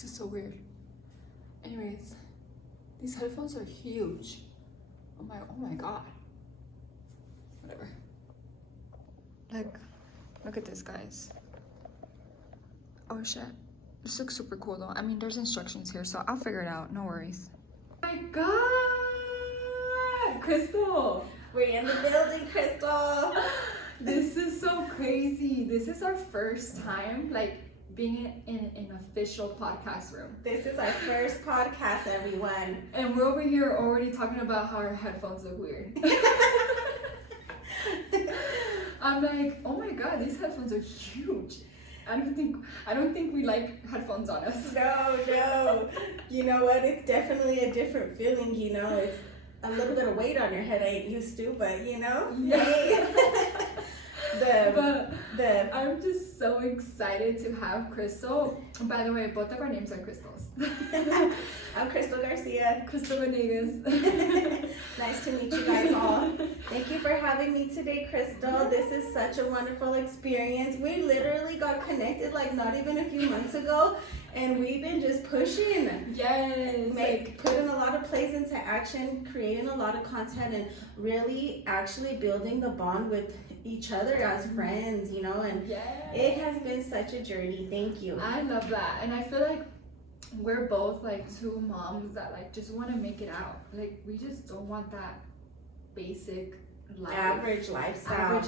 This is so weird. Anyways, these headphones are huge. Oh my god. Whatever. Like, look at this, guys. Oh shit. This looks super cool though. I mean, there's instructions here, so I'll figure it out. No worries. Oh my god! Crystal! We're in the building, Crystal. This is so crazy. This is our first time, like, being in an official podcast room. This is our first podcast, everyone. And we're over here already talking about how our headphones look weird. I'm like, oh my god, these headphones are huge. I don't think we like headphones on us. No. You know what? It's definitely a different feeling, you know. It's a little bit of weight on your head I ain't used to, but you know. Yeah. I'm just so excited to have Crystal. By the way, both of our names are Crystals. I'm Crystal Garcia. Crystal Venegas. Nice to meet you guys all. Thank you for having me today, Crystal. This is such a wonderful experience. We literally got connected like not even a few months ago, and we've been just pushing. Yes. Putting a lot of plays into action, creating a lot of content, and really actually building the bond with each other as friends, you know, and it has been such a journey. Thank you. I love that. And I feel like we're both like two moms that like just want to make it out. Like, we just don't want that basic life, average lifestyle.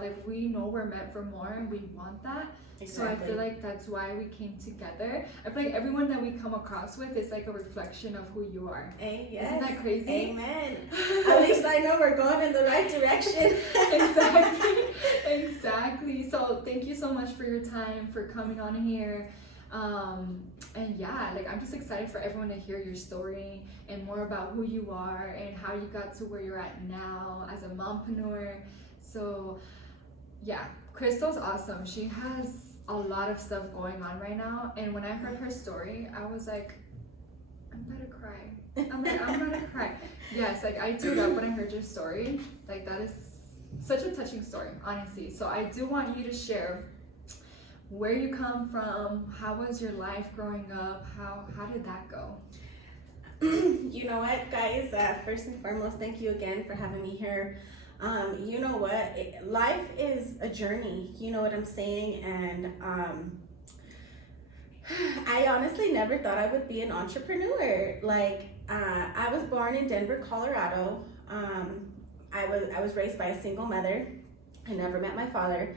Like, we know we're meant for more and we want that. Exactly. So I feel like that's why we came together. I feel like everyone that we come across with is like a reflection of who you are. Yes. Isn't that crazy? Amen. At least I know we're going in the right direction. Exactly. So thank you so much for your time, for coming on here. And yeah, like, I'm just excited for everyone to hear your story and more about who you are and how you got to where you're at now as a mompreneur. So yeah, Crystal's awesome. She has a lot of stuff going on right now, and when I heard her story, I was like, I'm gonna cry. I'm gonna cry. Yes, like, I teared up when I heard your story. Like, that is such a touching story, honestly. So I do want you to share where you come from. How was your life growing up? How did that go? You know what, guys, first and foremost, thank you again for having me here. You know what, life is a journey, you know what I'm saying, and I honestly never thought I would be an entrepreneur. Like, I was born in Denver, Colorado. I was raised by a single mother. I never met my father.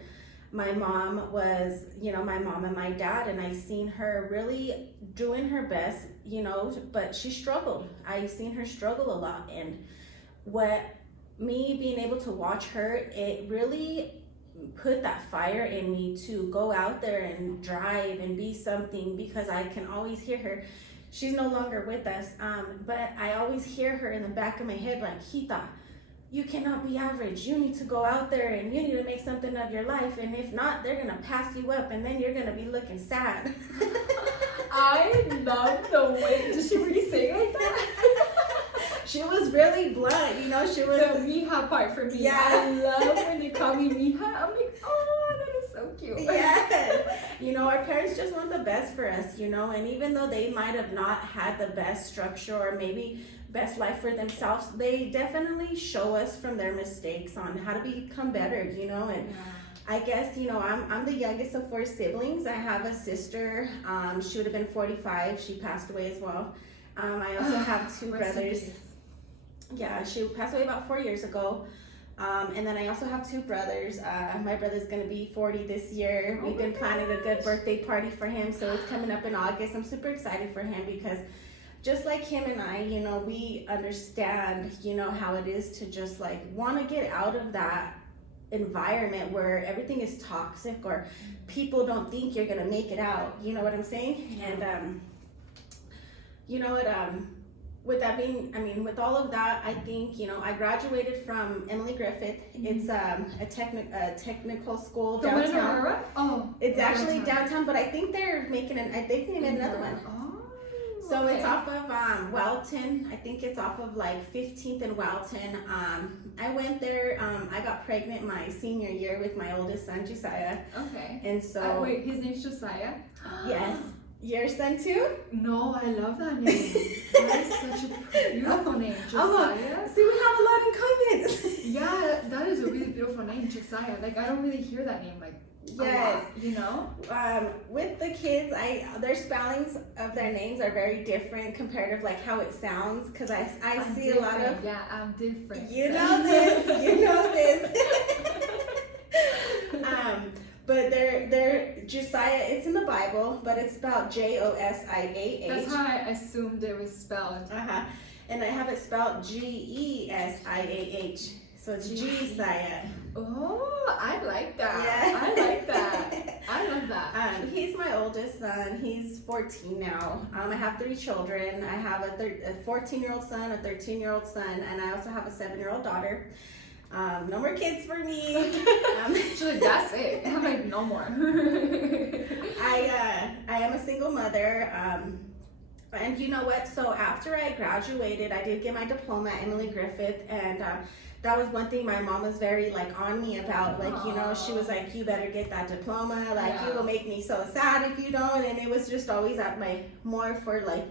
My mom was, you know, my mom and my dad, and I seen her really doing her best, you know, but she struggled. I seen her struggle a lot, and me being able to watch her, it really put that fire in me to go out there and drive and be something, because I can always hear her. She's no longer with us, but I always hear her in the back of my head like, Hita, you cannot be average. You need to go out there and you need to make something of your life, and if not, they're gonna pass you up and then you're gonna be looking sad. I love the way, did she really say it like that? She was really blunt, you know. She was the mija part for me. Yeah. I love when they call me mija. I'm like, oh, that is so cute. Yeah. You know, our parents just want the best for us, you know, and even though they might have not had the best structure or maybe best life for themselves, they definitely show us from their mistakes on how to become better, you know. And I guess, you know, I'm the youngest of 4 siblings. I have a sister. She would have been 45. She passed away as well. I also have 2 brothers. Yeah, she passed away about 4 years ago. And then I also have 2 brothers. My brother's gonna be 40 this year. We've been planning a good birthday party for him, so it's coming up in August. I'm super excited for him because just like him and I, you know, we understand, you know, how it is to just like want to get out of that environment where everything is toxic or people don't think you're gonna make it out. You know what I'm saying? And you know what, with that being, I mean, with all of that, I think, you know, I graduated from Emily Griffith. It's a technical school downtown. Oh, it's actually downtown, but I think they're making I think they made another one. So it's off of Welton. I think it's off of like 15th and Welton. I went there. I got pregnant my senior year with my oldest son, Josiah. Okay. And so wait, his name's Josiah? Yes. Your son too? No, I love that name. That is such a beautiful name, Josiah. See, we have a lot in common. Yeah, that is a really beautiful name, Josiah. Like, I don't really hear that name, like, a lot, you know? With the kids, their spellings of their names are very different compared to like how it sounds, because I see a lot of... Yeah, I'm different. You know this. But they're Josiah, it's in the Bible, but it's spelled Josiah. That's how I assumed it was spelled. And I have it spelled Gesiah. So it's Josiah. Oh, I like that. Yeah. I like that. I love that. He's my oldest son. He's 14 now. I have 3 children. I have a 14-year-old son, a 13-year-old son, and I also have a 7-year-old daughter. No more kids for me. She's like, that's it. I'm like, no more. I am a single mother. And you know what? So after I graduated, I did get my diploma at Emily Griffith, and that was one thing my mom was very like on me about. Like, you know, she was like, you better get that diploma. Like, you will make me so sad if you don't. And it was just always at more for like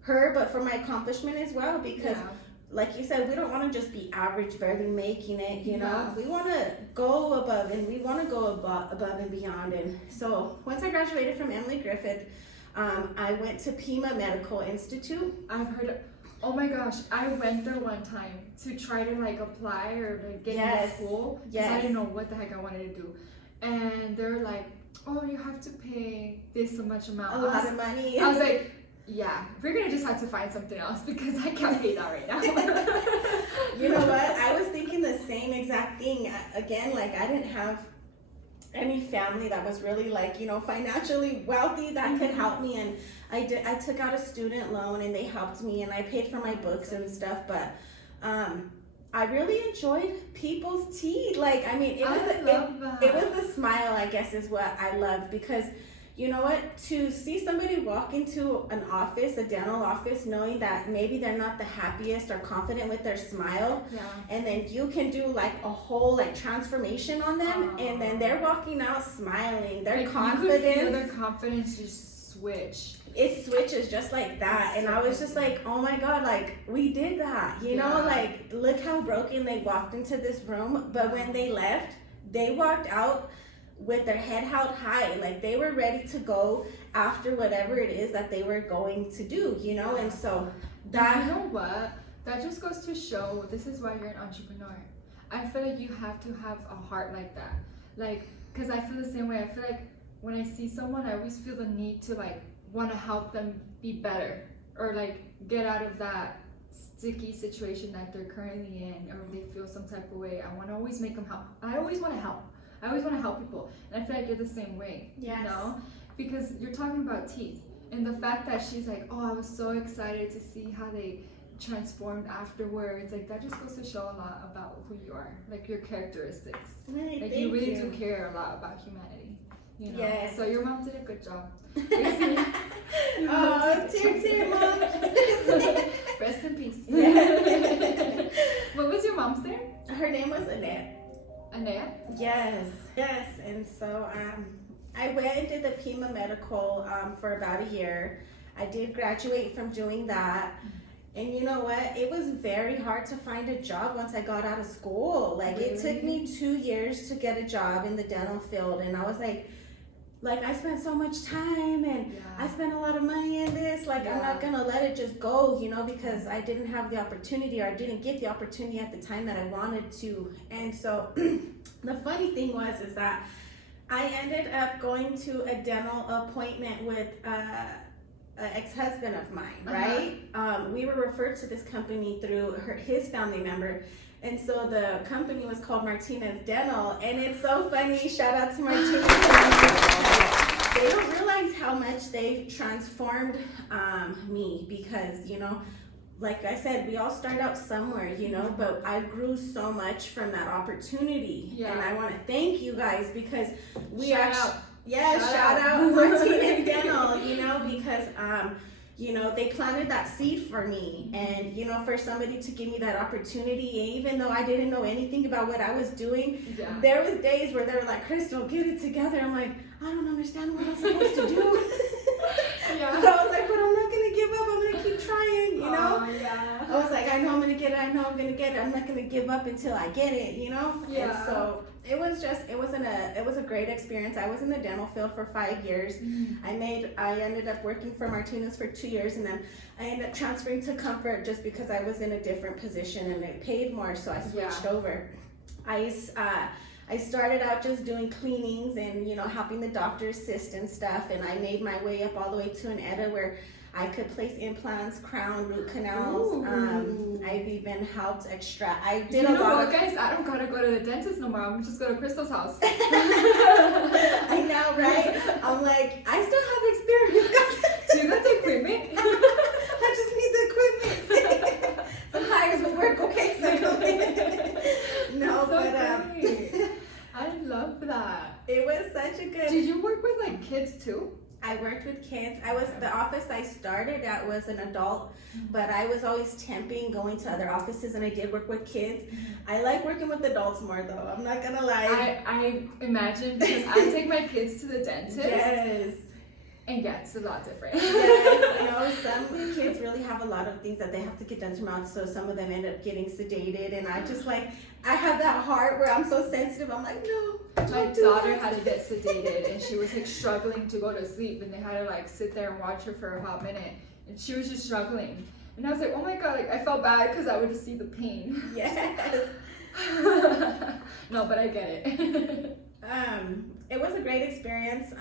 her, but for my accomplishment as well, because like you said, we don't want to just be average, barely making it, you know. We want to go above, and we want to go above and beyond. And so once I graduated from Emily Griffith, I went to Pima Medical Institute. I've heard of, oh my gosh, I went there one time to try to like apply or like get into school, because I didn't know what the heck I wanted to do. And they're like, oh, you have to pay this so much amount. A lot of money. I was like, yeah, we're gonna just have to find something else, because I can't pay that right now. You know what? I was thinking the same exact thing. Again, like, I didn't have any family that was really like, you know, financially wealthy that could help me, and I took out a student loan, and they helped me, and I paid for my books and stuff. But I really enjoyed people's tea. Like, I mean, it was the smile, I guess, is what I loved, because you know what? To see somebody walk into an office, a dental office, knowing that maybe they're not the happiest or confident with their smile, and then you can do like a whole like transformation on them, and then they're walking out smiling. Their confidence, you could feel their confidence just switch. It switches just like that, and I was just like, oh my god, like we did that, you know, like look how broken they walked into this room, but when they left, they walked out with their head held high, like they were ready to go after whatever it is that they were going to do, you know. And so that, you know what, that just goes to show this is why you're an entrepreneur. I feel like you have to have a heart like that, like, because I feel the same way. I feel like when I see someone, I always feel the need to like want to help them be better, or like get out of that sticky situation that they're currently in, or they feel some type of way. I want to always make them help. I always want to help. I always want to help people, and I feel like you're the same way, you know, because you're talking about teeth, and the fact that she's like, oh, I was so excited to see how they transformed afterwards, like that just goes to show a lot about who you are, like your characteristics. Like you really do care a lot about humanity, you know. So your mom did a good job. Oh, tear, mom. Rest in peace. What was your mom's name? Her name was Annette. Annette? Yes. And so I went and did the Pima Medical for about a year. I did graduate from doing that. And you know what? It was very hard to find a job once I got out of school. Like, it took me 2 years to get a job in the dental field. And I was like I spent so much time, and I spent a lot of money in this. Like, I'm not going to let it just go, you know, because I didn't have the opportunity, or I didn't get the opportunity at the time that I wanted to. And so the funny thing is that I ended up going to a dental appointment with an ex-husband of mine, right? We were referred to this company through his family member. And so the company was called Martinez Dental, and it's so funny. Shout out to Martinez. They don't realize how much they've transformed me, because, you know, like I said, we all start out somewhere, you know, but I grew so much from that opportunity. And I want to thank you guys, because shout out Martinez Dental, you know, because you know, they planted that seed for me, and you know, for somebody to give me that opportunity, even though I didn't know anything about what I was doing, there was days where they were like, Crystal, get it together. I'm like, I don't understand what I'm supposed to do. it. I'm not gonna give up until I get it, you know? Yeah. And so it was a great experience. I was in the dental field for 5 years. I ended up working for Martinez for 2 years, and then I ended up transferring to Comfort just because I was in a different position and it paid more, so I switched over. I started out just doing cleanings and, you know, helping the doctor assist and stuff, and I made my way up all the way to an ETA where I could place implants, crown, root canals. I've even helped extract. I did you know what, guys? I don't gotta go to the dentist no more. I'm just go to Crystal's house. I know, right? I'm like, I still have experience. Do you got the equipment? I just need the equipment. Some hires will work, okay? So no, so but great. I love that. it was such a good. Did you work with like kids too? I worked with kids. The office I started at was an adult, but I was always temping, going to other offices, and I did work with kids. I like working with adults more though, I'm not gonna lie. I imagine, because I take my kids to the dentist. Yes. And yeah, it's a lot different. Yes, you know, some kids really have a lot of things that they have to get done to their mouth, so some of them end up getting sedated, and I just like, I have that heart where I'm so sensitive, I'm like, no. My daughter had to get sedated, and she was like struggling to go to sleep, and they had to like sit there and watch her for a hot minute, and she was just struggling. And I was like, oh my god, like I felt bad because I would just see the pain. Yes. No, but I get it. It was a great experience.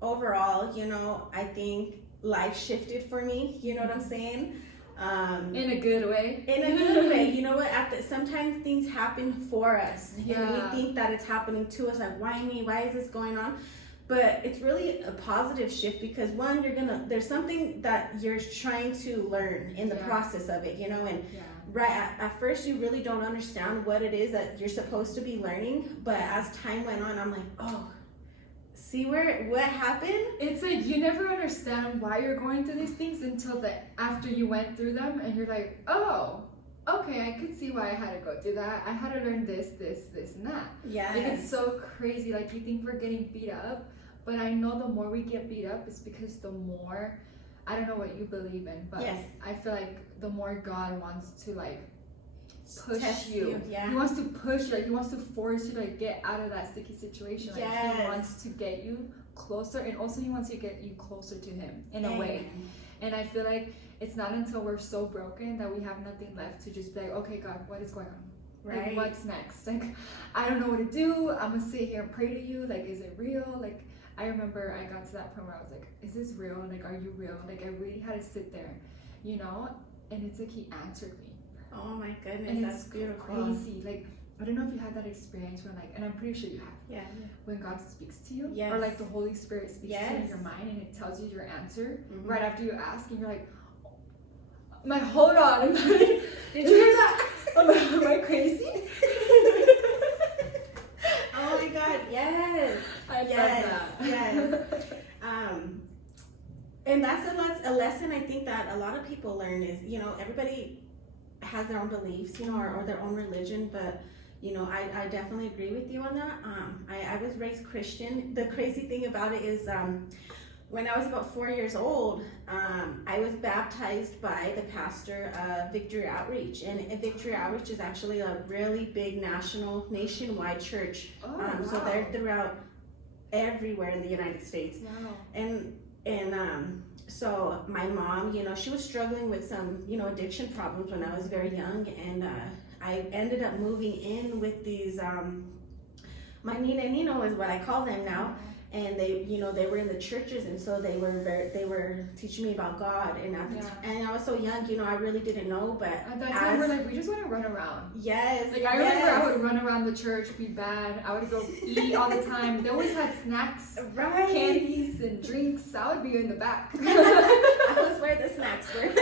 Overall, you know, I think life shifted for me, you know what I'm saying? In a good way. In a good way. You know what? Sometimes things happen for us, and Yeah. we think that it's happening to us. Like, why me? Why is this going on? But it's really a positive shift because one, there's something that you're trying to learn in the process of it, you know, and right at first you really don't understand what it is that you're supposed to be learning. But as time went on, I'm like, oh. See what happened? It's like you never understand why you're going through these things until after you went through them, and you're like, oh, okay, I could see why I had to go through that. I had to learn this, and that. Yeah. Like, it's so crazy. Like, you think we're getting beat up, but I know the more we get beat up, it's because the more, I don't know what you believe in, but I feel like the more God wants to like push you. Yeah. He wants to push you, like he wants to force you to like get out of that sticky situation. Like he wants to get you closer, and also he wants to get you closer to him in a way. And I feel like it's not until we're so broken that we have nothing left to just be like, okay, God, what is going on? Right. Like, what's next? Like, I don't know what to do. I'm gonna sit here and pray to you. Like, is it real? Like, I remember I got to that point where I was like, is this real? Like, are you real? Like, I really had to sit there, you know? And it's like he answered me. Oh my goodness, And that's it's beautiful. crazy. Like, I don't know if you had that experience when like, and I'm pretty sure you have. Yeah. When God speaks to you, Yes. or like the Holy Spirit speaks to you in Yes. your mind, and it tells you your answer Mhm. right after you ask, and you're like, I'm like, hold on. Did you hear that? Am I crazy? Oh my God, yes. I love that. Yes. And that's a lesson I think that a lot of people learn is, you know, everybody has their own beliefs, you know, or their own religion, but you know, I definitely agree with you on that. I was raised Christian. The crazy thing about it is when I was about 4 years old, I was baptized by the pastor of Victory Outreach, and Victory Outreach is actually a really big nationwide church. So they're throughout everywhere in the United States. Wow. And so my mom, you know, she was struggling with some, you know, addiction problems when I was very young, and I ended up moving in with these, my Nina and Nino is what I call them now. And they, you know, they were in the churches, and so they were teaching me about God. And at the time, and I was so young, you know, I really didn't know. But at that time, we're like, we just want to run around. Yes. Like I remember, I would run around the church, be bad. I would go eat all the time. They always had snacks, candies, and drinks. I would be in the back. I was where the snacks were.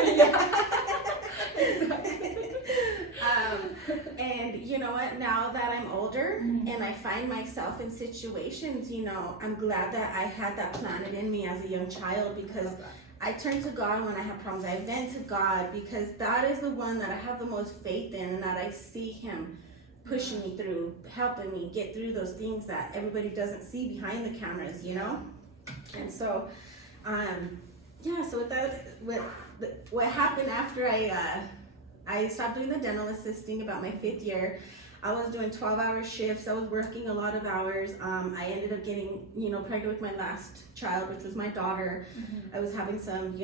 And you know what? Now that I'm older and I find myself in situations, you know, I'm glad that I had that planted in me as a young child, because I turn to God when I have problems. I vent to God because that is the one that I have the most faith in, and that I see Him pushing me through, helping me get through those things that everybody doesn't see behind the cameras, you know? And so, so with that, what happened after I I stopped doing the dental assisting about my 5th year. I was doing 12-hour shifts. I was working a lot of hours. I ended up getting, pregnant with my last child, which was my daughter. I was having some,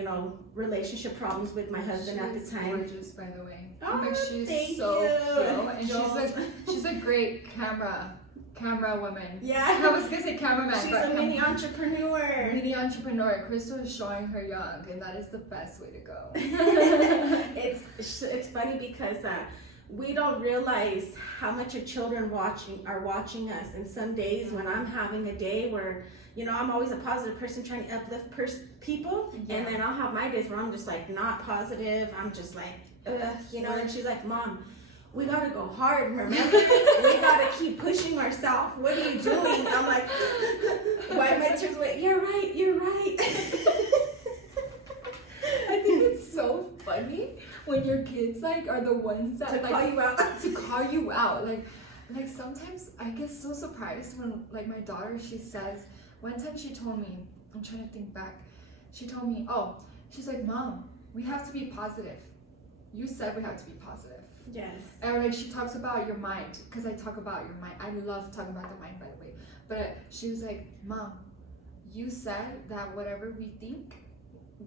relationship problems with my husband at the time. Gorgeous, by the way. Oh, like, she's thank so you. cute, and she's a great camera woman. Yeah. I was gonna say cameraman. She's but a mini entrepreneur. Mini entrepreneur. Crystal is showing her young, and that is the best way to go. It's funny because we don't realize how much our children are watching us. And some days when I'm having a day where, I'm always a positive person trying to uplift people, and then I'll have my days where I'm just like not positive. I'm just like, and she's like, Mom, we gotta go hard, remember? We gotta keep pushing ourselves. What are you doing? I'm like, wipe my tears away. You're right. I think it's so funny when your kids like are the ones that call you out. To call you out. Like sometimes I get so surprised when like my daughter, she says, one time she told me, I'm trying to think back, she told me, she's like, Mom, we have to be positive. You said we have to be positive. Yes. And like she talks about your mind, because I talk about your mind. I love talking about the mind, by the way. But she was like, Mom, you said that whatever we think,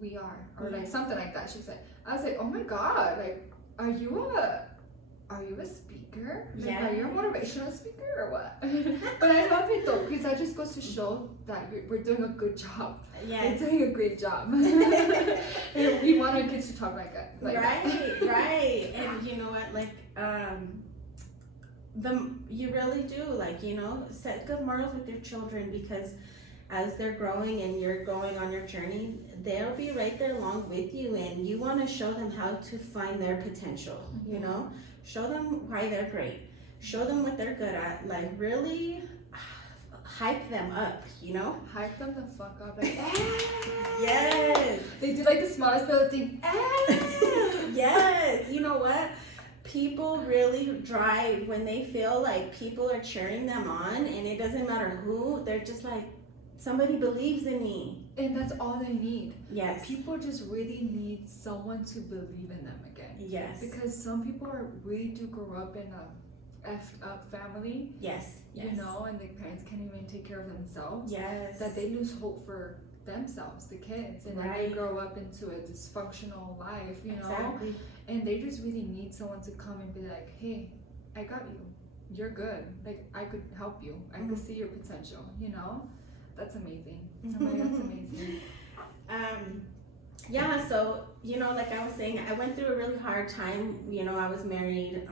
we are, or like something like that. She said. I was like, oh my God, like, are you a speaker? Like, Yeah. Are you a motivational speaker or what? But I love it though, because that just goes to show that we're doing a good job. Yes. We're doing a great job. And we want our kids to talk like that. Right. And you know what, you really do, set good morals with your children, because as they're growing and you're going on your journey, they'll be right there along with you, and you want to show them how to find their potential. Show them why they're great, show them what they're good at, really hype them up. Hype them the fuck up, like, Yes. They do like the smallest little thing. Yes. You know what? People really drive when they feel like people are cheering them on, and it doesn't matter who. They're just like, somebody believes in me. And that's all they need. Yes. People just really need someone to believe in them again. Yes. Because some people really do grow up in a effed up family. Yes. And the parents can't even take care of themselves. Yes. That they lose hope for themselves, the kids, and then they grow up into a dysfunctional life, Exactly. And they just really need someone to come and be like, hey, I got you. You're good. Like, I could help you. I could see your potential, That's amazing. I'm like, that's amazing. So, like I was saying, I went through a really hard time. I was married,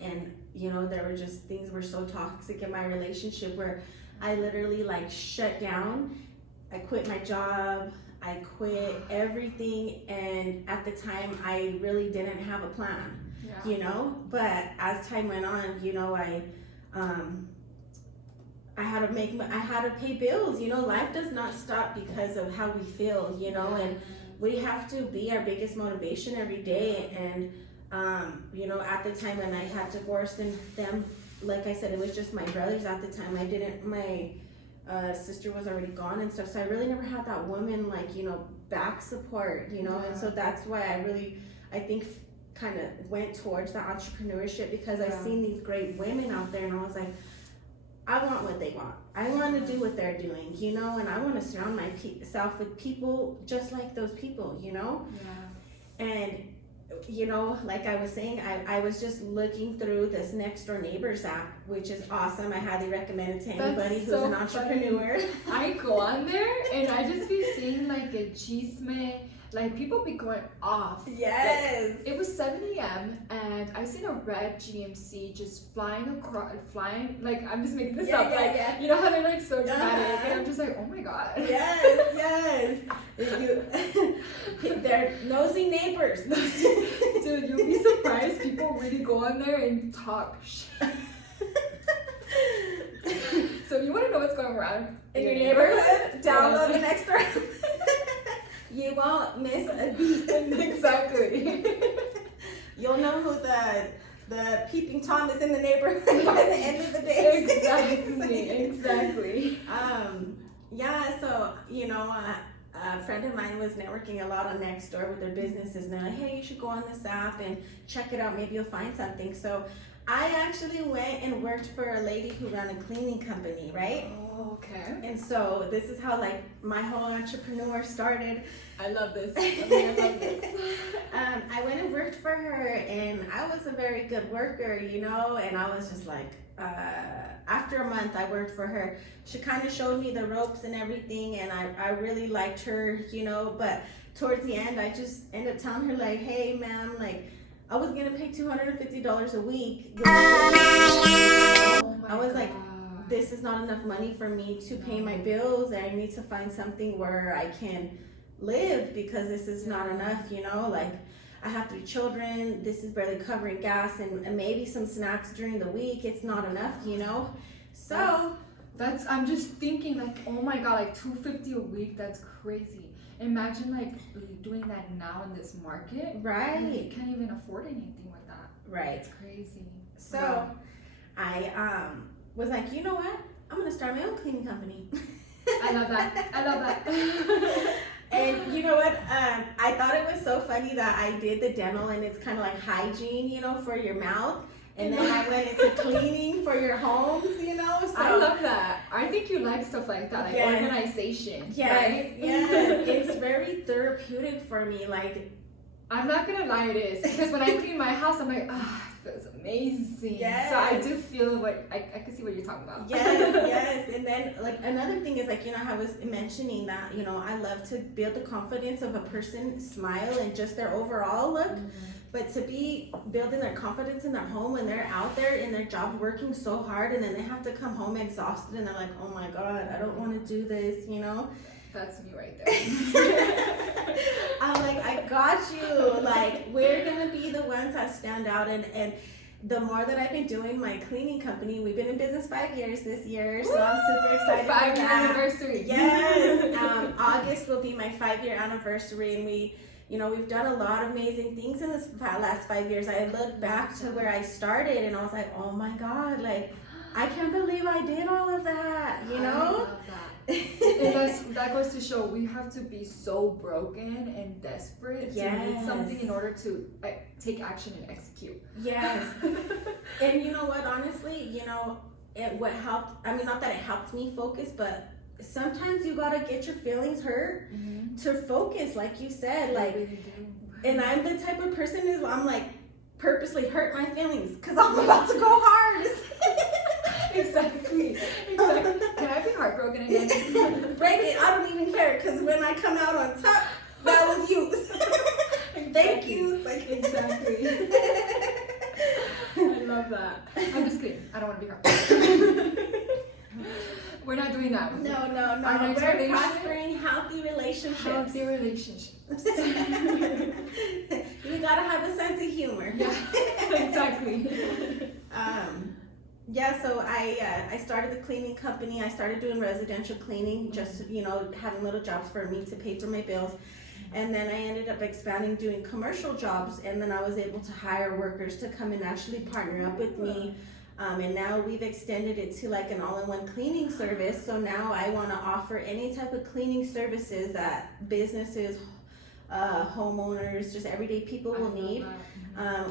and, there were just things were so toxic in my relationship where I literally shut down. I quit my job. I quit everything. And at the time, I really didn't have a plan, but as time went on, I had to pay bills. Life does not stop because of how we feel, and we have to be our biggest motivation every day. And, at the time when I had divorced and them, like I said, it was just my brothers at the time. My sister was already gone and stuff. So I really never had that woman, back support, and so that's why I think kind of went towards the entrepreneurship, because I seen these great women out there, and I was like, I want what they want. I want to do what they're doing, and I want to surround myself with people just like those people, And, like I was saying, I was just looking through this Next Door Neighbors app, which is awesome. I highly recommend it to anybody who's an entrepreneur. I go on there and I just be seeing a chisme. People be going off. Yes. It was 7 a.m. and I seen a red GMC just flying, I'm just making this up. You know how they're so dramatic, and I'm just like, oh my God. Yes. They're nosy neighbors. Dude, you'll be surprised. People really go on there and talk shit. So if you want to know what's going around in your neighborhood, download the Next Door. You won't miss a beat. Exactly. You'll know who the peeping Tom is in the neighborhood by the end of the day. Exactly. So a friend of mine was networking a lot on Nextdoor with their businesses, and they're like, hey, you should go on this app and check it out. Maybe you'll find something. So I actually went and worked for a lady who ran a cleaning company, right? Oh, okay. And so this is how like my whole entrepreneur started. I love this. I love this. I went and worked for her, and I was a very good worker, you know, and I was just like, after a month I worked for her, she kind of showed me the ropes and everything, and I really liked her, you know, but towards the end I just ended up telling her like, hey ma'am, like I was gonna pay $250 a week. I was like, this is not enough money for me to pay my bills, and I need to find something where I can live, because this is not enough, you know, like I have 3 children, this is barely covering gas and maybe some snacks during the week. It's not enough, you know. So that's I'm just thinking like, oh my god, like $250 a week, that's crazy. Imagine like doing that now in this market. Right. You can't even afford anything like that. Right. It's crazy. So I was like, you know what? I'm gonna start my own cleaning company. I love that. I love that. And you know what? I thought it was so funny that I did the dental, and it's kind of like hygiene, you know, for your mouth. And then I went into cleaning for your homes, you know. So I love that. I think you like stuff like that, like organization. Yes, right? yes. It's very therapeutic for me. Like, I'm not gonna lie, it is, because when I clean my house, I'm like, it feels amazing. Yes. So I do feel what I can see what you're talking about. Yes, yes. And then like another thing is like, you know, I was mentioning that, you know, I love to build the confidence of a person's smile and just their overall look. Mm-hmm. But to be building their confidence in their home when they're out there in their job working so hard, and then they have to come home exhausted, and they're like, oh my God, I don't want to do this, you know? That's me right there. I'm like, I got you. Like, we're going to be the ones that stand out. And the more that I've been doing my cleaning company, we've been in business 5 years this year. So I'm super excited. 5-year anniversary. Yes. August will be my 5-year anniversary. And we've done a lot of amazing things in this last 5 years. I look back to where I started, and I was like, oh my God, like, I can't believe I did all of that, you know? I love that. That goes to show we have to be so broken and desperate to need something in order to take action and execute. Yes. And you know what, honestly, you know, what helped, I mean, not that it helped me focus, but sometimes you gotta get your feelings hurt to focus, like you said, like, really do. And I'm the type of person who I'm like, purposely hurt my feelings because I'm about to go hard. Exactly. Can I be heartbroken again? Break it. I don't even care, because when I come out on top, that was you. Exactly. Thank you. Like, exactly. I love that. I'm just kidding. I don't want to be heartbroken. We're not doing that. No. We're prospering healthy relationships. Healthy relationships. You gotta have a sense of humor. Yeah, exactly. Yeah, so I started the cleaning company. I started doing residential cleaning, just, you know, having little jobs for me to pay for my bills. And then I ended up expanding, doing commercial jobs, and then I was able to hire workers to come and actually partner up with me. And now we've extended it to like an all-in-one cleaning service. So now I want to offer any type of cleaning services that businesses, homeowners, just everyday people will need.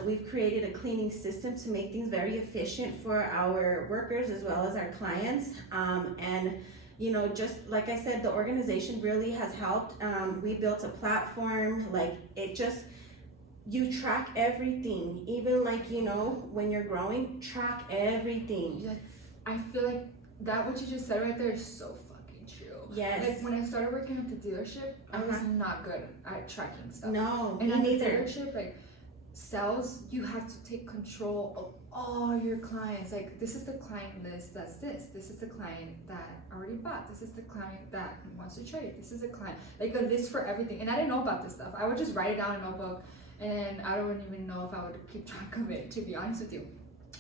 We've created a cleaning system to make things very efficient for our workers as well as our clients. And you know, just like I said, the organization really has helped. We built a platform, like it just, you track everything, even like, you know, when you're growing, track everything. Yeah, I feel like that what you just said right there is so fucking true. Yes. Like when I started working at the dealership, I was not good at tracking stuff. No, and me at neither. The dealership, like sales, you have to take control of all your clients. Like, this is the client list that's this is the client that already bought, this is the client that wants to trade, this is a client, like a list for everything. And I didn't know about this stuff. I would just write it down in a notebook, and I don't even know if I would keep track of it, to be honest with you.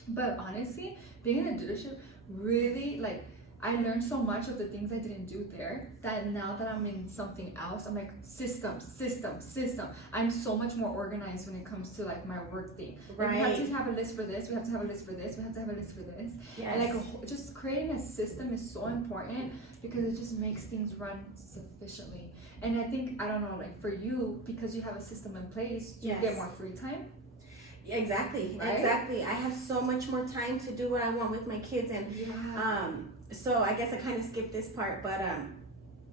But honestly, being in a dealership really, like, I learned so much of the things I didn't do there, that now that I'm in something else, I'm like, system. I'm so much more organized when it comes to like my work thing. Like, Right. we have to have a list for this, we have to have a list for this, we have to have a list for this. Yes. And like just creating a system is so important, because it just makes things run sufficiently. And I think, I don't know, like for you, because you have a system in place, you Yes. get more free time. Exactly, Right? exactly. I have so much more time to do what I want with my kids, and Yeah. so I guess I kind of skipped this part, but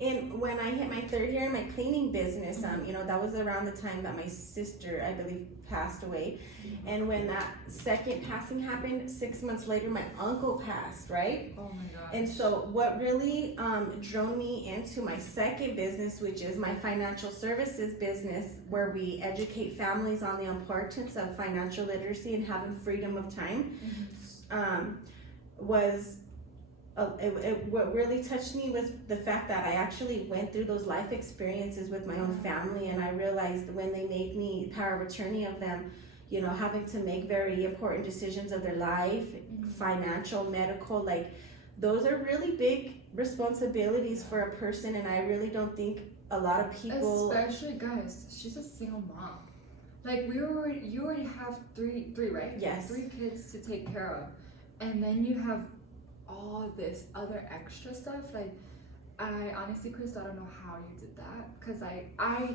when I hit my 3rd year in my cleaning business, you know, that was around the time that my sister, I believe, passed away. And when that second passing happened, 6 months later, my uncle passed, right? Oh my gosh. And so what really drove me into my second business, which is my financial services business, where we educate families on the importance of financial literacy and having freedom of time, was what really touched me was the fact that I actually went through those life experiences with my own family, and I realized when they made me power of attorney of them, you know, having to make very important decisions of their life, financial, medical, like those are really big responsibilities for a person, and I really don't think a lot of people, especially guys, she's a single mom. Like you already have three, right? Yes. 3 kids to take care of, and then you have all this other extra stuff. Like I honestly, Crystal, I don't know how you did that, because I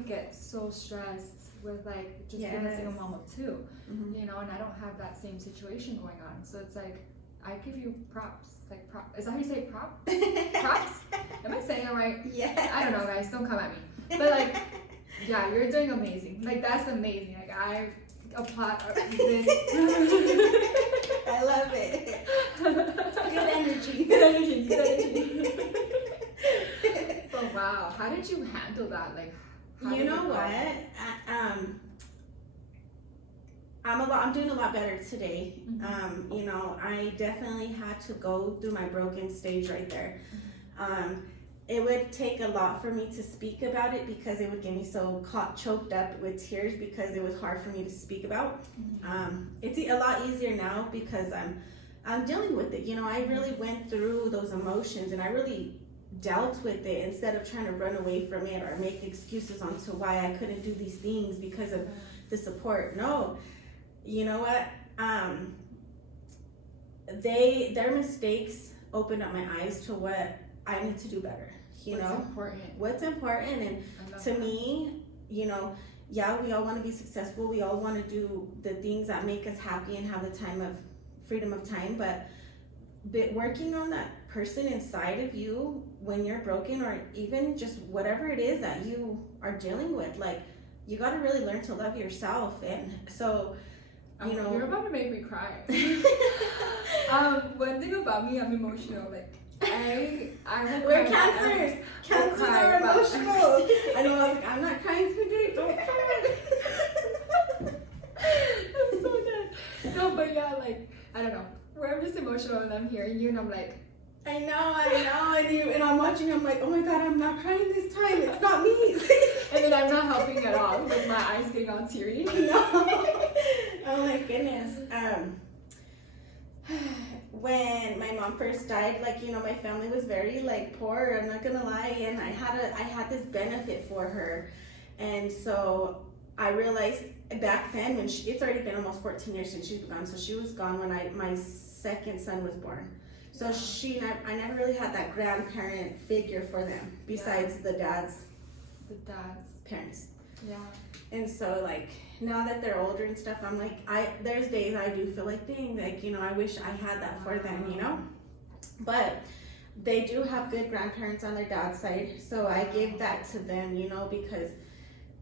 get so stressed with like just being a single mom of 2, you know, and I don't have that same situation going on. So it's like I give you props. Like is that how you say prop? Props? Am I saying it right? Yeah. I don't know, guys. Don't come at me. But like, yeah, you're doing amazing. Like that's amazing. Like I applaud this. I love it. Good energy. Good energy. Good energy. But wow, how did you handle that? Like, how You did know it go? what? I'm doing a lot better today. You know, I definitely had to go through my broken stage right there. It would take a lot for me to speak about it, because it would get me so choked up with tears, because it was hard for me to speak about. It's a lot easier now because I'm dealing with it. You know, I really went through those emotions, and I really dealt with it instead of trying to run away from it or make excuses onto why I couldn't do these things because of the support. No, you know what? Their mistakes opened up my eyes to what I need to do better. You know, what's important, and to me, you know, yeah, we all want to be successful. We all want to do the things that make us happy and have the time of freedom of time, but working on that person inside of you when you're broken, or even just whatever it is that you are dealing with, like you got to really learn to love yourself. And so, you know, you're about to make me cry. One thing about me, I'm emotional. Like we're cancers. Cancers are emotional. I know. I was like, I'm not crying today. Don't cry. I'm so dead. No, but yeah, like I don't know. Where I'm just emotional, and I'm hearing you, and I'm like, I know, and I'm watching. I'm like, oh my god, I'm not crying this time. It's not me. And then I'm not helping at all with my eyes getting all teary. No. Oh my goodness. When my mom first died, like, you know, my family was very like poor, I'm not gonna lie, and I had this benefit for her. And so I realized back then, when it's already been almost 14 years since she's gone, so she was gone when my second son was born. So I never really had that grandparent figure for them besides the dad's parents. Yeah. And so like now that they're older and stuff, I'm like, there's days I do feel like, dang, like, you know, I wish I had that for them, you know. But they do have good grandparents on their dad's side, so I give that to them, you know, because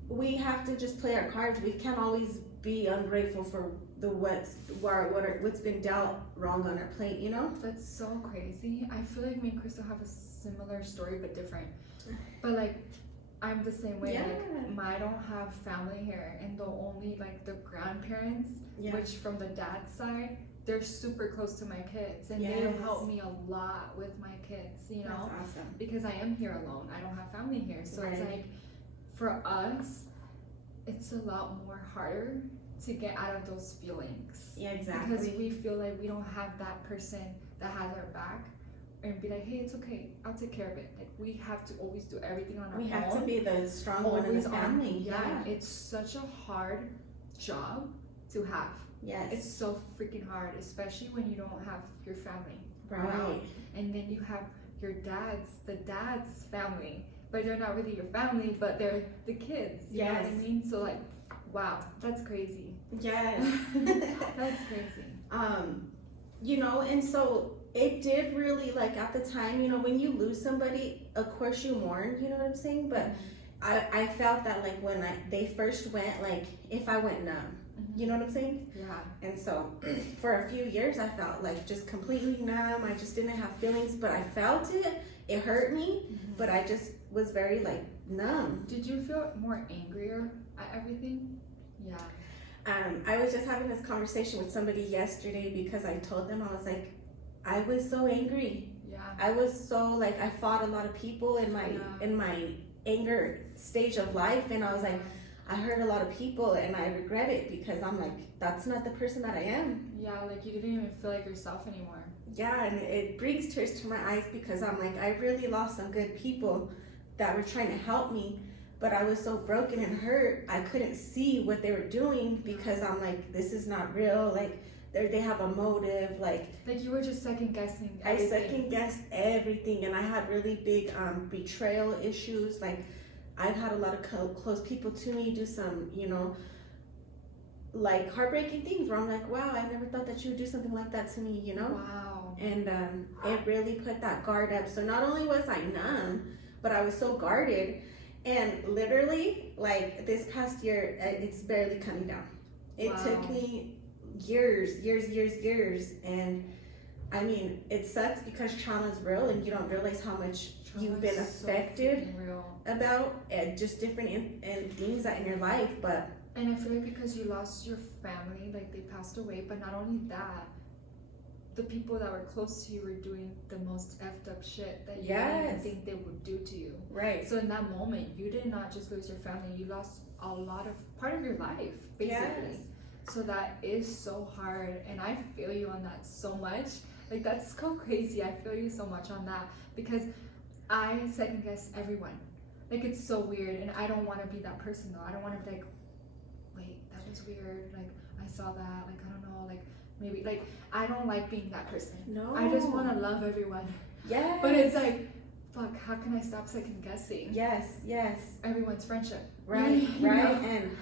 we have to just play our cards. We can't always be ungrateful for what's been dealt wrong on our plate, you know. That's so crazy. I feel like me and Crystal have a similar story but different. But like I'm the same way. Yeah. Like I don't have family here, and the only like the grandparents, which from the dad's side, they're super close to my kids, and they help me a lot with my kids, you know. That's awesome. Because I am here alone. I don't have family here, so it's like for us, it's a lot more harder to get out of those feelings. Yeah, exactly. Because we feel like we don't have that person that has our back and be like, hey, it's okay, I'll take care of it. Like we have to always do everything on our own. We have to be the strong one in the family. Yeah, it's such a hard job to have. Yes. It's so freaking hard, especially when you don't have your family right around. And then you have the dad's family but they're not really your family, but they're the kids. You know what I Yes. mean? So like, wow, that's crazy. Yes. That's crazy. You know, and so it did really, like, at the time, you know, when you lose somebody, of course you mourn, you know what I'm saying? But I felt that, like, when they first went, like, if I went numb, you know what I'm saying? Yeah. And so for a few years I felt like just completely numb. I just didn't have feelings, but I felt it. It hurt me, but I just was very, like, numb. Did you feel more angrier at everything? Yeah. I was just having this conversation with somebody yesterday because I told them, I was like, I was so angry. Yeah. I was so, like, I fought a lot of people in my anger stage of life, and I was like, I hurt a lot of people and I regret it because I'm like, that's not the person that I am. Yeah, like you didn't even feel like yourself anymore. Yeah, and it brings tears to my eyes because I'm like, I really lost some good people that were trying to help me, but I was so broken and hurt, I couldn't see what they were doing because I'm like, this is not real. Like, they have a motive. Like you were just second guessing everything. I second guessed everything, and I had really big betrayal issues. Like, I've had a lot of close people to me do some, you know, like heartbreaking things where I'm like, wow, I never thought that you would do something like that to me, you know? Wow. And it really put that guard up. So not only was I numb, but I was so guarded. And literally, like, this past year, it's barely coming down. It took me years. And I mean, it sucks because trauma is real and you don't realize how much you've been affected about just different things that in your life. But and I feel like because you lost your family, like they passed away, but not only that, the people that were close to you were doing the most effed up shit that you didn't even think they would do to you. Right. So in that moment, you did not just lose your family, you lost a lot of part of your life, basically. So that is so hard, and I feel you on that so much. Like, that's so crazy. I feel you so much on that because I second guess everyone. Like, it's so weird, and I don't want to be that person though. I don't want to be like, wait, that was weird. Like, I saw that. Like, I don't know. Like, maybe, like, I don't like being that person. No. I just want to love everyone. Yes. But it's like, fuck, how can I stop second guessing? Yes. Everyone's friendship. Right. You know? And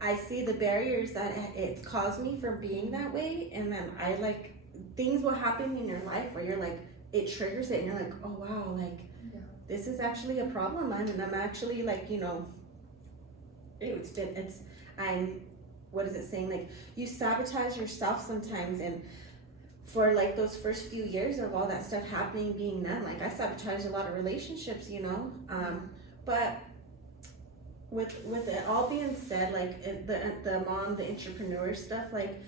I see the barriers that it caused me from being that way, and then I, like, things will happen in your life where you're like, it triggers it, and you're like, oh wow, like, this is actually a problem. I'm actually, like, you know, what is it saying? Like, you sabotage yourself sometimes, and for, like, those first few years of all that stuff happening, being numb, like, I sabotaged a lot of relationships, you know, but with it all being said, like, the mom, the entrepreneur stuff, like,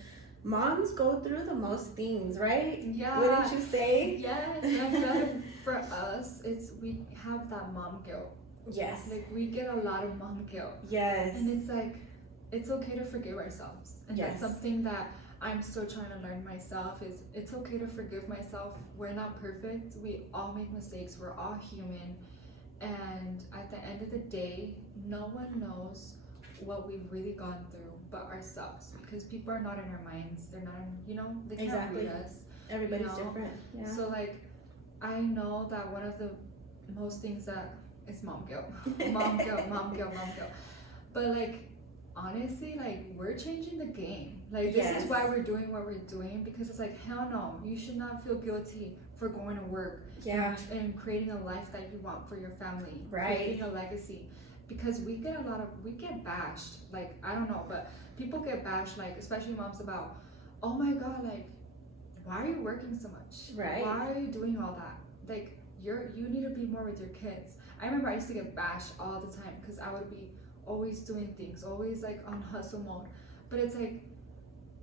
moms go through the most things, right? Yeah. Wouldn't you say? Yes. And I feel like for us, we have that mom guilt. Yes. Like, we get a lot of mom guilt. Yes. And it's like, it's okay to forgive ourselves. And that's something that I'm still trying to learn myself, is it's okay to forgive myself. We're not perfect. We all make mistakes. We're all human. And at the end of the day, no one knows what we've really gone through but ourselves, because people are not in our minds. They're not in, you know, they can't read us. Everybody's different. Yeah. So, like, I know that one of the most things that is mom guilt. Mom guilt. But, like, honestly, like, we're changing the game. Like, this is why we're doing what we're doing, because it's like, hell no, you should not feel guilty for going to work and creating a life that you want for your family, creating a legacy. Because we get bashed, like, I don't know, but people get bashed, like, especially moms, about, oh my god, like, why are you working so much? Right. Why are you doing all that? Like, you need to be more with your kids. I remember I used to get bashed all the time because I would be always doing things, always, like, on hustle mode. But it's like,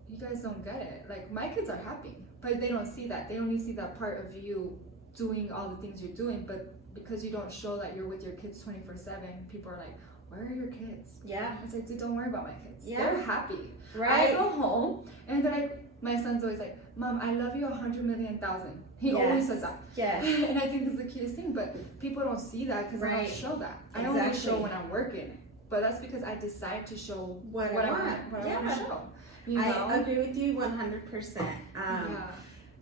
you guys don't get it. Like, my kids are happy, but they don't see that. They only see that part of you doing all the things you're doing, but because you don't show that you're with your kids 24/7, people are like, where are your kids? Yeah. It's like, dude, don't worry about my kids. Yeah. They're happy. Right. I go home and they're like, my son's always like, Mom, I love you 100,000,000. He always says that. Yes. And I think it's the cutest thing, but people don't see that because I don't show that. I only show when I'm working. But that's because I decide to show what I want to show. You know? I agree with you 100%.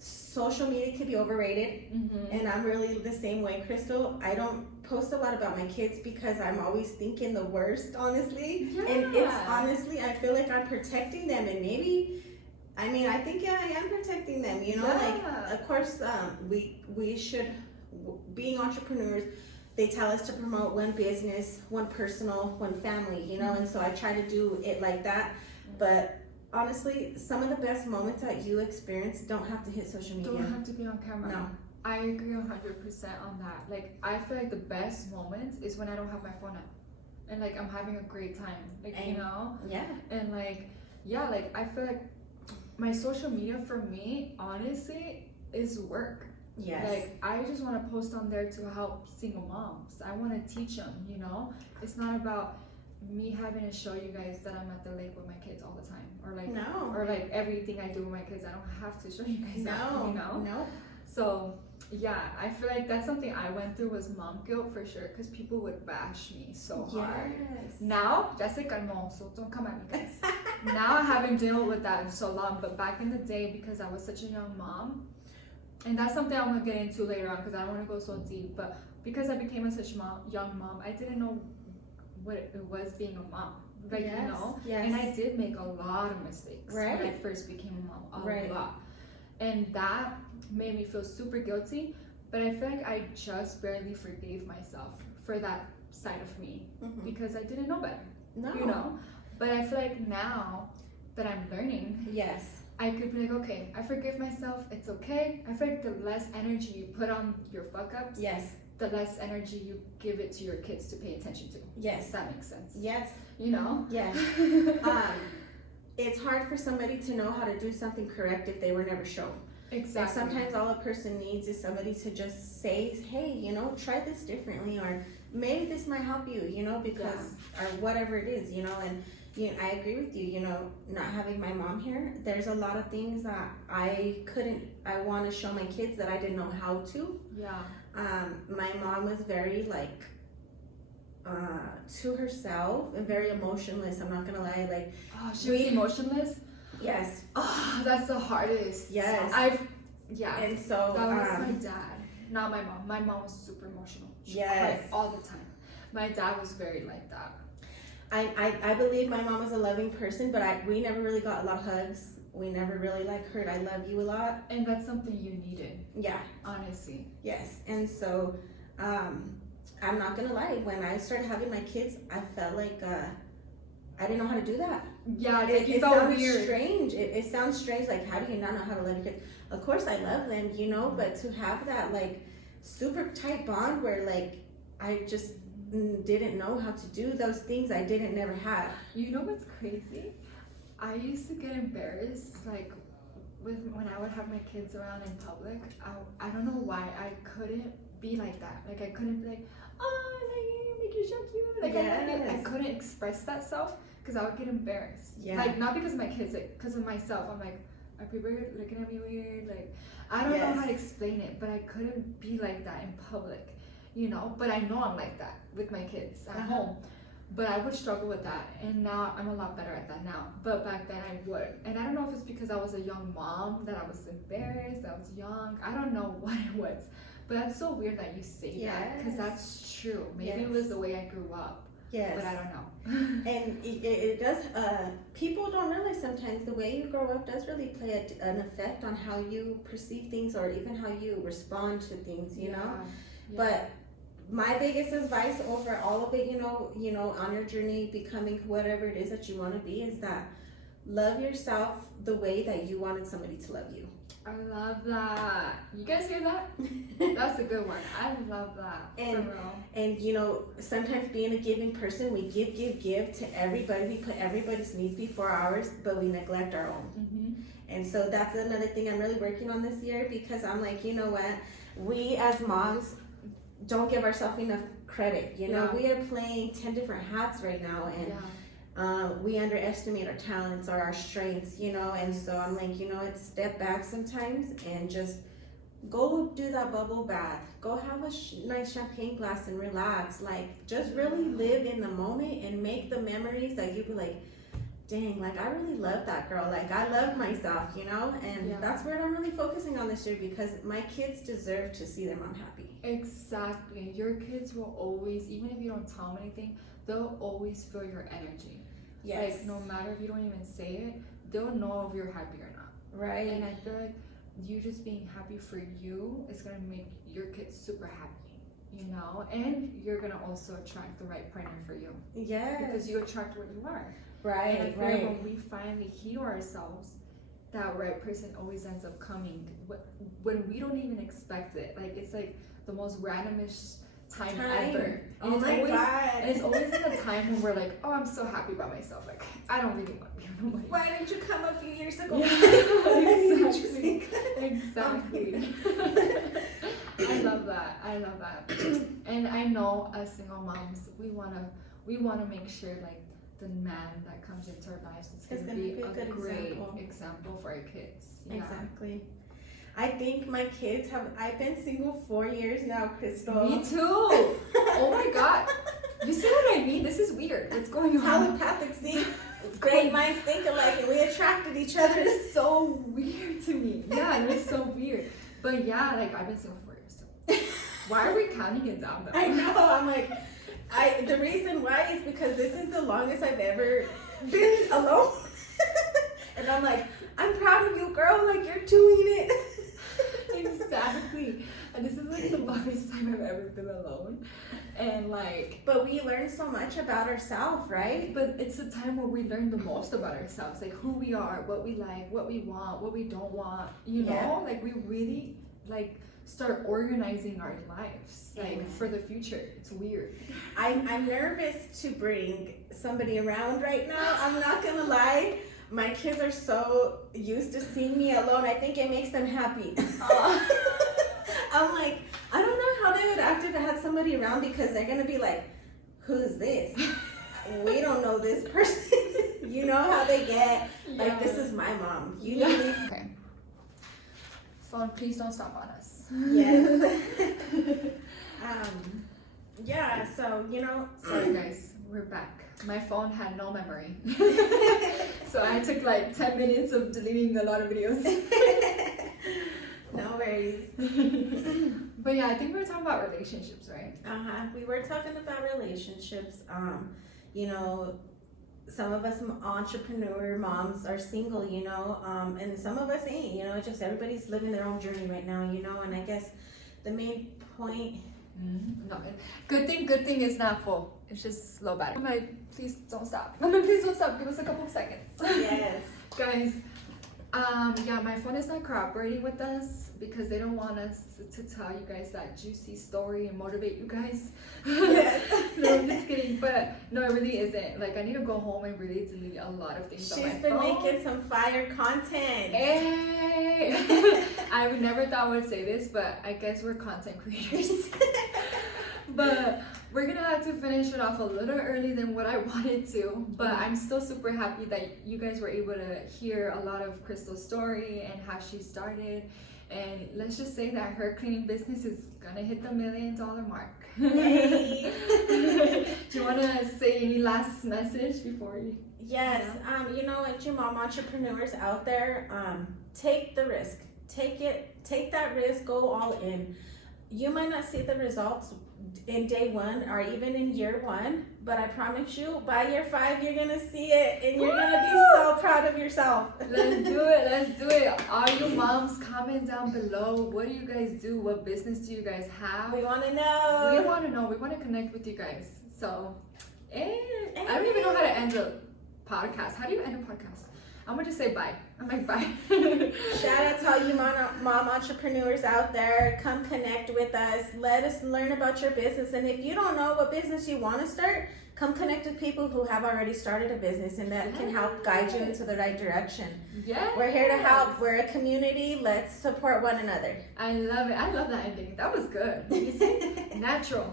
social media could be overrated, and I'm really the same way, Crystal. I don't post a lot about my kids because I'm always thinking the worst, honestly. Yeah. And it's honestly, I feel like I'm protecting them, and maybe, I mean, I think I am protecting them, you know. Like, of course, we should, being entrepreneurs, they tell us to promote one business, one personal, one family, you know, and so I try to do it like that. But honestly, some of the best moments that you experience don't have to hit social media. Don't have to be on camera. No. I agree 100% on that. Like, I feel like the best moments is when I don't have my phone out and like I'm having a great time, like, you know. Yeah. And like, yeah, like I feel like my social media for me, honestly, is work. Yes. Like, I just want to post on there to help single moms. I want to teach them, you know. It's not about me having to show you guys that I'm at the lake with my kids all the time, or like, no, or like everything I do with my kids. I don't have to show you guys that, you know. No. So yeah, I feel like that's something I went through, was mom guilt for sure, because people would bash me so hard. Now, ya se calmó, so don't come at me, guys. Now I haven't dealt with that in so long, but back in the day, because I was such a young mom, and that's something I'm gonna get into later on because I don't want to go so deep, but because I became such a young mom, I didn't know what it was being a mom. Like, you know, and I did make a lot of mistakes when I first became a mom, a lot. And that made me feel super guilty, but I feel like I just barely forgave myself for that side of me because I didn't know better, you know? But I feel like now that I'm learning, I could be like, okay, I forgive myself, it's okay. I feel like the less energy you put on your fuck ups, the less energy you give it to your kids to pay attention to. If that makes sense. You know? It's hard for somebody to know how to do something correct if they were never shown. Exactly. And sometimes all a person needs is somebody to just say, hey, you know, try this differently, or maybe this might help you, you know, because, or whatever it is, you know. And you know, I agree with you, you know, not having my mom here, there's a lot of things that I want to show my kids that I didn't know how to. My mom was very like, to herself and very emotionless. I'm not gonna lie, like, she was emotionless. Oh, that's the hardest. And so that was my dad, not my mom. My mom was super emotional. She cried all the time. My dad was very like that. I believe my mom was a loving person, but we never really got a lot of hugs. We never really like heard I love you a lot. And that's something you needed. Honestly. And so I'm not gonna lie, when I started having my kids, I felt like I didn't know how to do that. It felt weird. Strange. It sounds strange, like, how do you not know how to love your kids? Of course I love them, you know, but to have that like super tight bond where like I just didn't know how to do those things I never had. You know what's crazy? I used to get embarrassed, like, when I would have my kids around in public. I don't know why I couldn't be like that. Like, I couldn't be like, oh, like, make you so cute. Like, I couldn't express that self because I would get embarrassed. Like, not because of my kids, like, because of myself. I'm like, are people looking at me weird? Like, I don't know how to explain it, but I couldn't be like that in public, you know? But I know I'm like that with my kids at home. But I would struggle with that, and now I'm a lot better at that now. But back then I would. And I don't know if it's because I was a young mom that I was embarrassed, I was young. I don't know what it was. But that's so weird that you say that, because that's true. Maybe it was the way I grew up. But I don't know. And it does, people don't realize sometimes the way you grow up does really play an effect on how you perceive things, or even how you respond to things, you know? But my biggest advice over all of it, you know, on your journey becoming whatever it is that you want to be, is that love yourself the way that you wanted somebody to love you. I love that. You guys hear that? That's a good one. I love that. And, for real. And you know, sometimes being a giving person, we give to everybody. We put everybody's needs before ours, but we neglect our own. And so that's another thing I'm really working on this year, because I'm like, you know what? We as moms don't give ourselves enough credit. You know, we are playing 10 different hats right now, and we underestimate our talents or our strengths, you know. And so I'm like, you know, it's step back sometimes and just go do that bubble bath. Go have a nice champagne glass and relax. Like, just really live in the moment and make the memories that you be like, dang, like I really love that girl. Like I love myself, you know? And Yeah. that's what I'm really focusing on this year, because my kids deserve to see their mom happy. Exactly. Your kids will always, even if you don't tell them anything, they'll always feel your energy. Yes. Like no matter if you don't even say it, they'll know if you're happy or not. Right. And I feel like you just being happy for you is gonna make your kids super happy, you know? And you're gonna also attract the right partner for you. Yes. Because you attract what you are. Right, And I feel right. like when we finally heal ourselves, that right person always ends up coming when we don't even expect it. Like it's like the most randomish time ever. Oh my God. And it's always in a time when we're like, oh, I'm so happy about myself. Like I don't really want to be with nobody. Why didn't you come a few years ago? Yeah, exactly. I love that. And I know as single moms, we wanna make sure like the man that comes into our lives is gonna be a good great example for our kids. Yeah. Exactly. I think my kids I've been single 4 years now, Crystal. Me too. Oh my God. You see what I mean? This is weird. What's going on? Telepathic, see? Great minds think alike, and we attracted each other. It's so weird to me. Yeah, it's so weird. But yeah, like I've been single for 4 years too. Why are we counting it down though? I know. I'm like, the reason why is because this is the longest I've ever been alone. And I'm like, I'm proud of you, girl. Like you're doing it. Exactly. And this is like the longest time I've ever been alone. And like, but we learn so much about ourselves, right? but it's a time where we learn the most about ourselves, like who we are, what we like, what we want, what we don't want, you know? Yeah. Like we really like start organizing our lives like for the future. It's weird. I'm nervous to bring somebody around right now. I'm not gonna lie. My kids are so used to seeing me alone. I think it makes them happy. I'm like, I don't know how they would act if I had somebody around, because they're gonna be like, who's this? We don't know this person. You know how they get. Yeah. Like, this is my mom. You need to leave. Okay. Phone, please don't stop on us. Yes. Yeah, so, you know. Sorry guys, we're back. My phone had no memory. So I took like 10 minutes of deleting a lot of videos. No worries. But yeah, I think we were talking about relationships, right? We were talking about relationships. You know, some of us entrepreneur moms are single, you know, and some of us ain't, you know, just everybody's living their own journey right now, you know, and I guess the main point. No, good thing it's not full. It's just low battery. I'm like, please don't stop. I'm like, please don't stop. Give us a couple of seconds. Yes. Guys, yeah, my phone is not cooperating with us because they don't want us to tell you guys that juicy story and motivate you guys. Yes. No, I'm just kidding. But no, it really isn't. Like, I need to go home and really delete a lot of things on my phone. She's been making some fire content. Hey! I would never thought I would say this, but I guess we're content creators. But we're gonna have to finish it off a little early than what I wanted to, but I'm still super happy that you guys were able to hear a lot of Crystal's story and how she started. And let's just say that her cleaning business is gonna hit the $1 million mark. Yay. Do you want to say any last message before you? Yes. You know what, you mom entrepreneurs out there, take the risk. Take that risk, go all in. You might not see the results in day one or even in year one, but I promise you, by year 5, you're gonna see it and you're gonna be so proud of yourself. Let's do it. All you moms, comment down below. What do you guys do? What business do you guys have? We want to know. We want to know. We want to connect with you guys. So, I don't even know how to end a podcast. How do you end a podcast? I'm gonna just say bye. I'm like, bye. Shout out to all you mom entrepreneurs out there. Come connect with us. Let us learn about your business. And if you don't know what business you want to start, come connect with people who have already started a business and that can help guide you into the right direction. Yeah. We're here to help. We're a community. Let's support one another. I love it. I love that ending. That was good. Natural.